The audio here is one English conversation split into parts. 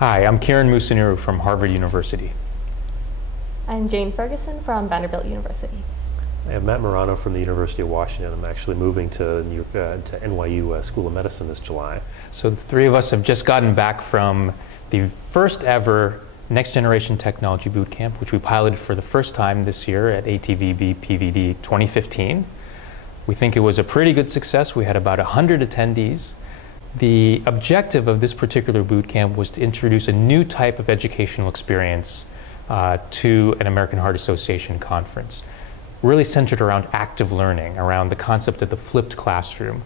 Hi, I'm Kiran Musunuru from Harvard University. I'm Jane Ferguson from Vanderbilt University. I have Mathew Marauno from the University of Washington. I'm actually moving to NYU School of Medicine this July. So the three of us have just gotten back from the first ever Next-Generation Technology Bootcamp, which we piloted for the first time this year at ATVB PVD 2015. We think it was a pretty good success. We had about 100 attendees. The objective of this particular bootcamp was to introduce a new type of educational experience to an American Heart Association conference, really centered around active learning, around the concept of the flipped classroom.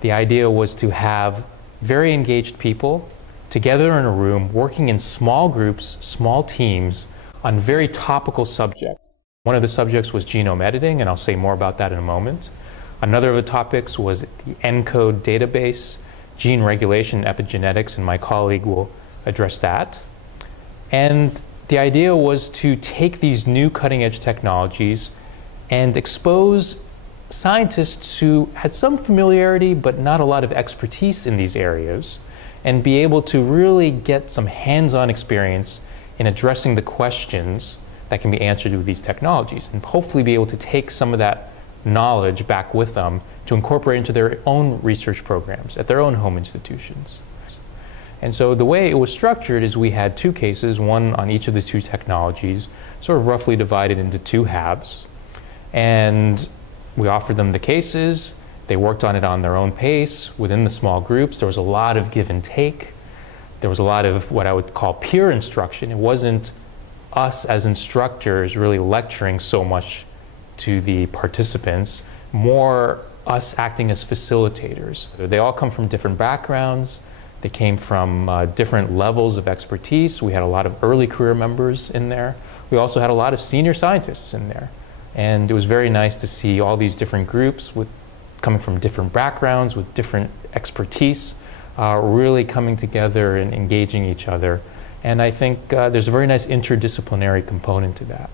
The idea was to have very engaged people together in a room, working in small groups, small teams, on very topical subjects. One of the subjects was genome editing, and I'll say more about that in a moment. Another of the topics was the Encode database, gene regulation, epigenetics, and my colleague will address that. And the idea was to take these new cutting-edge technologies and expose scientists who had some familiarity but not a lot of expertise in these areas, and be able to really get some hands-on experience in addressing the questions that can be answered with these technologies, and hopefully be able to take some of that knowledge back with them to incorporate into their own research programs at their own home institutions. And so the way it was structured is we had two cases, one on each of the two technologies, sort of roughly divided into two halves. And we offered them the cases. They worked on it on their own pace within the small groups. There was a lot of give and take. There was a lot of what I would call peer instruction. It wasn't us as instructors really lecturing so much to the participants, more us acting as facilitators. They all come from different backgrounds. They came from different levels of expertise. We had a lot of early career members in there. We also had a lot of senior scientists in there. And it was very nice to see all these different groups coming from different backgrounds with different expertise, really coming together and engaging each other. And I think there's a very nice interdisciplinary component to that.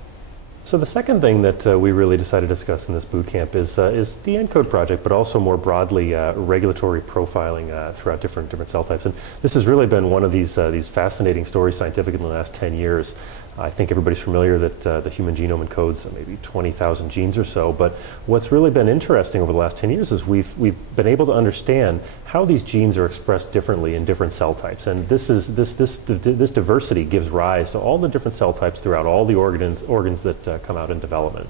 So the second thing that we really decided to discuss in this bootcamp is the Encode Project, but also more broadly regulatory profiling throughout different cell types. And this has really been one of these fascinating stories scientifically in the last 10 years. I think everybody's familiar that the human genome encodes maybe 20,000 genes or so, but what's really been interesting over the last 10 years is we've been able to understand how these genes are expressed differently in different cell types. And this diversity gives rise to all the different cell types throughout all the organs that come out in development.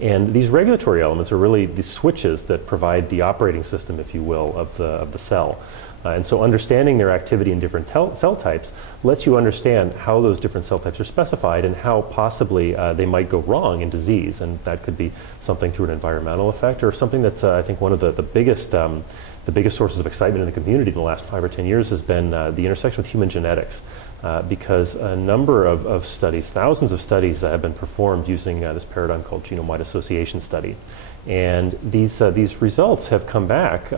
And these regulatory elements are really the switches that provide the operating system, if you will, of the cell. And so understanding their activity in different cell types lets you understand how those different cell types are specified and how possibly they might go wrong in disease. And that could be something through an environmental effect or something that's, I think, one of the biggest sources of excitement in the community in the last 5 or 10 years has been the intersection with human genetics. Because a number of studies, thousands of studies have been performed using this paradigm called genome-wide association study. And these results have come back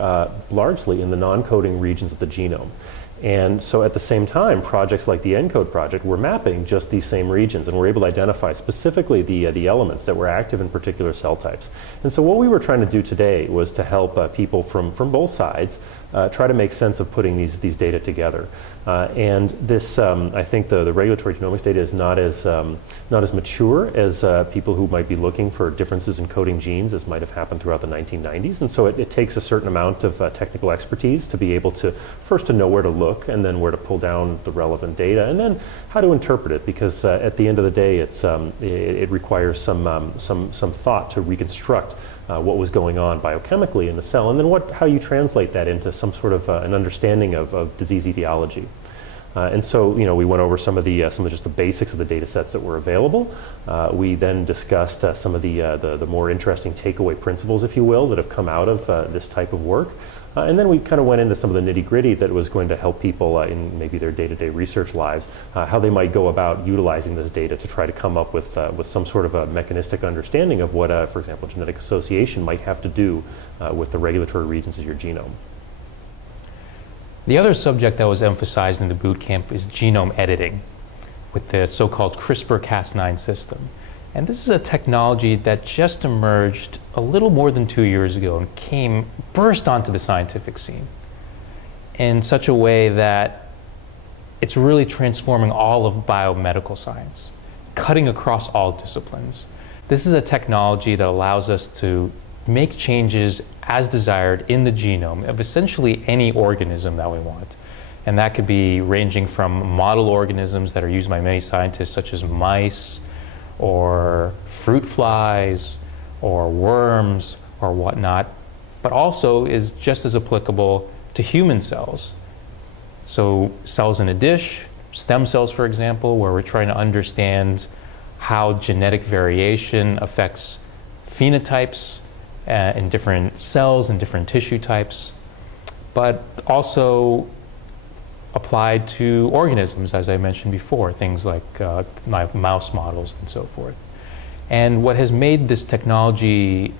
largely in the non-coding regions of the genome. And so at the same time, projects like the Encode Project were mapping just these same regions, and were able to identify specifically the elements that were active in particular cell types. And so what we were trying to do today was to help people from both sides try to make sense of putting these data together. And this, I think the regulatory genomics data is not as mature as people who might be looking for differences in coding genes as might have happened throughout the 1990s. And so it takes a certain amount of technical expertise to be able to first to know where to look, and then where to pull down the relevant data, and then how to interpret it, because at the end of the day, it requires some thought to reconstruct what was going on biochemically in the cell, and then how you translate that into some sort of an understanding of disease etiology. And so, we went over some of just the basics of the data sets that were available. We then discussed some of the more interesting takeaway principles, if you will, that have come out of this type of work. And then we kind of went into some of the nitty-gritty that was going to help people in maybe their day-to-day research lives, how they might go about utilizing this data to try to come up with some sort of a mechanistic understanding of what, for example, genetic association might have to do with the regulatory regions of your genome. The other subject that was emphasized in the bootcamp is genome editing with the so-called CRISPR-Cas9 system. And this is a technology that just emerged a little more than 2 years ago and burst onto the scientific scene in such a way that it's really transforming all of biomedical science, cutting across all disciplines. This is a technology that allows us to make changes as desired in the genome of essentially any organism that we want. And that could be ranging from model organisms that are used by many scientists, such as mice, or fruit flies, or worms, or whatnot, but also is just as applicable to human cells. So cells in a dish, stem cells, for example, where we're trying to understand how genetic variation affects phenotypes in different cells and different tissue types, but also applied to organisms, as I mentioned before, things like mouse models and so forth. And what has made this technology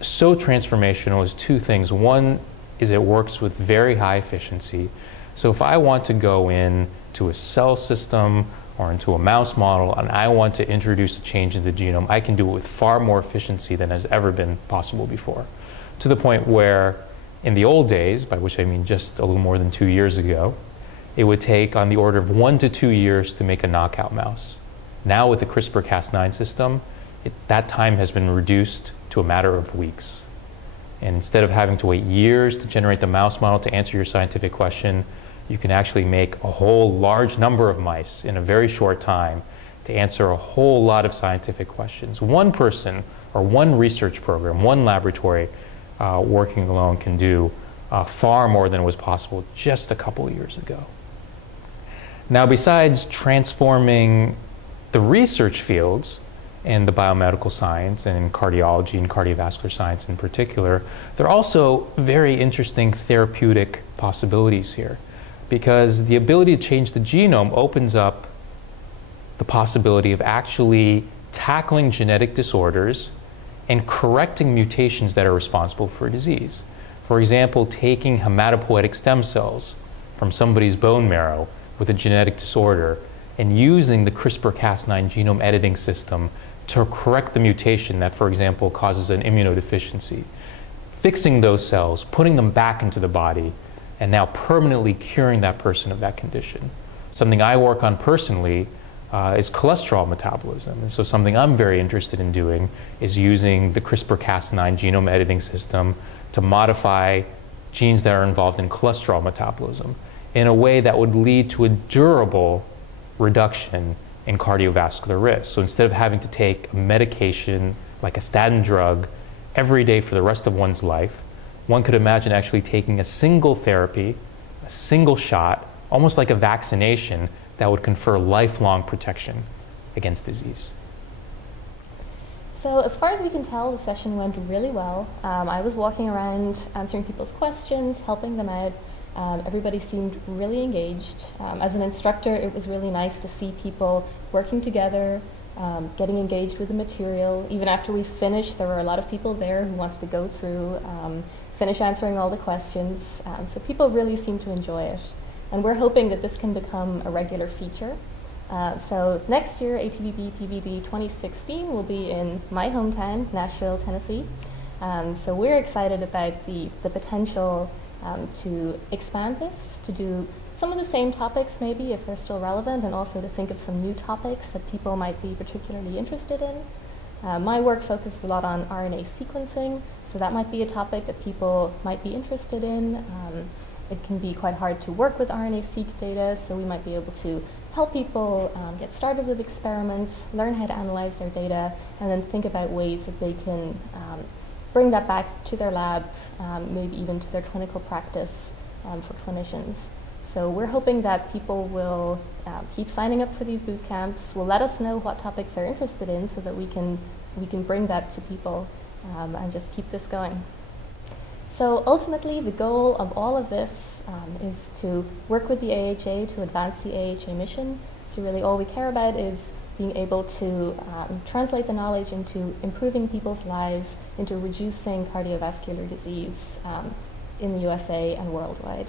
so transformational is two things. One is it works with very high efficiency. So if I want to go in to a cell system or into a mouse model and I want to introduce a change in the genome, I can do it with far more efficiency than has ever been possible before. To the point where in the old days, by which I mean just a little more than 2 years ago, it would take on the order of 1 to 2 years to make a knockout mouse. Now with the CRISPR-Cas9 system, that time has been reduced to a matter of weeks. And instead of having to wait years to generate the mouse model to answer your scientific question, you can actually make a whole large number of mice in a very short time to answer a whole lot of scientific questions. One person or one research program, one laboratory working alone can do far more than was possible just a couple of years ago. Now, besides transforming the research fields in the biomedical science and in cardiology and cardiovascular science in particular, there are also very interesting therapeutic possibilities here, because the ability to change the genome opens up the possibility of actually tackling genetic disorders and correcting mutations that are responsible for disease. For example, taking hematopoietic stem cells from somebody's bone marrow with a genetic disorder and using the CRISPR-Cas9 genome editing system to correct the mutation that, for example, causes an immunodeficiency. Fixing those cells, putting them back into the body, and now permanently curing that person of that condition. Something I work on personally is cholesterol metabolism. And so something I'm very interested in doing is using the CRISPR-Cas9 genome editing system to modify genes that are involved in cholesterol metabolism in a way that would lead to a durable reduction in cardiovascular risk. So instead of having to take a medication like a statin drug every day for the rest of one's life, one could imagine actually taking a single therapy, a single shot, almost like a vaccination that would confer lifelong protection against disease. So as far as we can tell, the session went really well. I was walking around answering people's questions, helping them out. Everybody seemed really engaged. As an instructor, it was really nice to see people working together, getting engaged with the material. Even after we finished, there were a lot of people there who wanted to go through, finish answering all the questions. So people really seem to enjoy it. And we're hoping that this can become a regular feature. So next year, ATVB PVD 2016 will be in my hometown, Nashville, Tennessee. So we're excited about the potential to expand this, to do some of the same topics maybe if they're still relevant, and also to think of some new topics that people might be particularly interested in. My work focused a lot on RNA sequencing, so that might be a topic that people might be interested in. It can be quite hard to work with RNA-seq data, so we might be able to help people get started with experiments, learn how to analyze their data, and then think about ways that they can bring that back to their lab, maybe even to their clinical practice for clinicians. So we're hoping that people will keep signing up for these boot camps, will let us know what topics they're interested in so that we can bring that to people and just keep this going. So ultimately, the goal of all of this is to work with the AHA to advance the AHA mission. So really all we care about is being able to translate the knowledge into improving people's lives, into reducing cardiovascular disease in the USA and worldwide.